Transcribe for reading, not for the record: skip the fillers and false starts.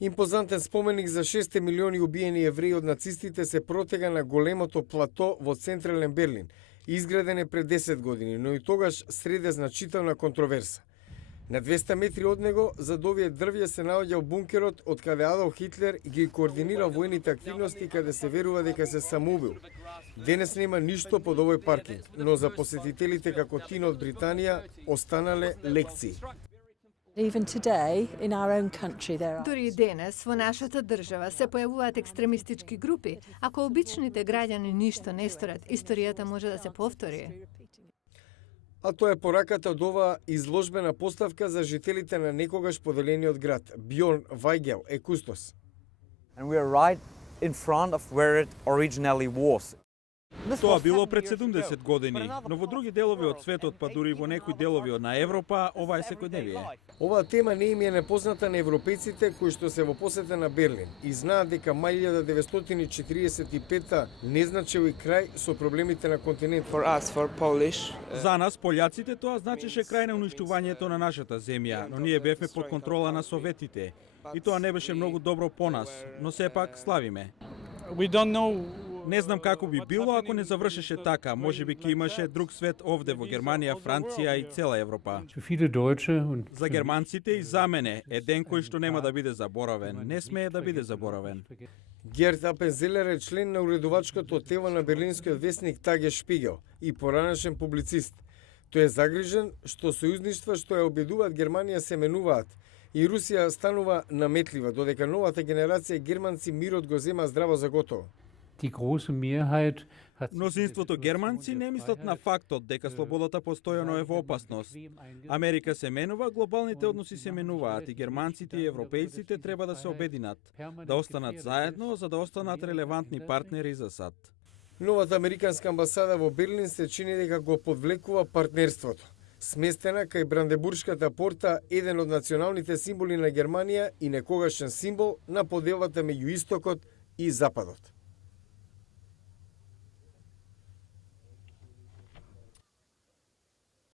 Импозантен споменик за 6 милиони убиени евреи од нацистите се протега на големото плато во централен Берлин. Изграден е пред 10 години, но и тогаш среде значителна контроверса. На 200 метри од него, зад овие дрвја се наоѓа бункерот од каде Адолф Хитлер ги координира воените активности каде се верува дека се самоубил. Денес нема ништо под овој паркинг, но за посетителите како Тина од Британија останале лекции. Дури и денес во нашата држава се појавуваат екстремистички групи. Ако обичните граѓани ништо не сторат, историјата може да се повтори. А тоа е пораката од оваа изложбена поставка за жителите на некогаш поделениот град. Бјорн Вајгел е кустос. And we are right in front of where it originally was. Тоа било пред 70 години, но во други делови од светот, па дури во некои делови од на Европа, ова е секојдневие. Оваа тема не им е непозната на европејците кои што се во посета на Берлин и знаат дека мај 1945 не значел и крај со проблемите на континентот. За нас, пољаците, тоа значеше крај на уништувањето на нашата земја, но ние бевме под контрола на советите. И тоа не беше многу добро по нас, но сепак славиме. Не знам како би било ако не завршеше така. Можеби ќе имаше друг свет овде во Германија, Франција и цела Европа. За германците и за мене е ден кој што нема да биде заборавен. Не смее да биде заборавен. Герт Апензелер е член на уредувачкото тело на берлинскиот весник Таге Шпигел и поранешен публицист. Тој е загрижен што сојузништва што ја обидуваат Германија се менуваат и Русија станува наметлива, додека новата генерација германци мирот го зема здраво за готово. Мнозинството германци не мислат на фактот дека слободата постојано е во опасност. Америка се менува, глобалните односи се менуваат и германците и европејците треба да се обединат, да останат заедно за да останат релевантни партнери за САД. Новата американска амбасада во Берлин се чини дека го подвлекува партнерството. Сместена кај Брандебуршката порта, еден од националните символи на Германија и некогашен символ на поделбата меѓу Истокот и Западот.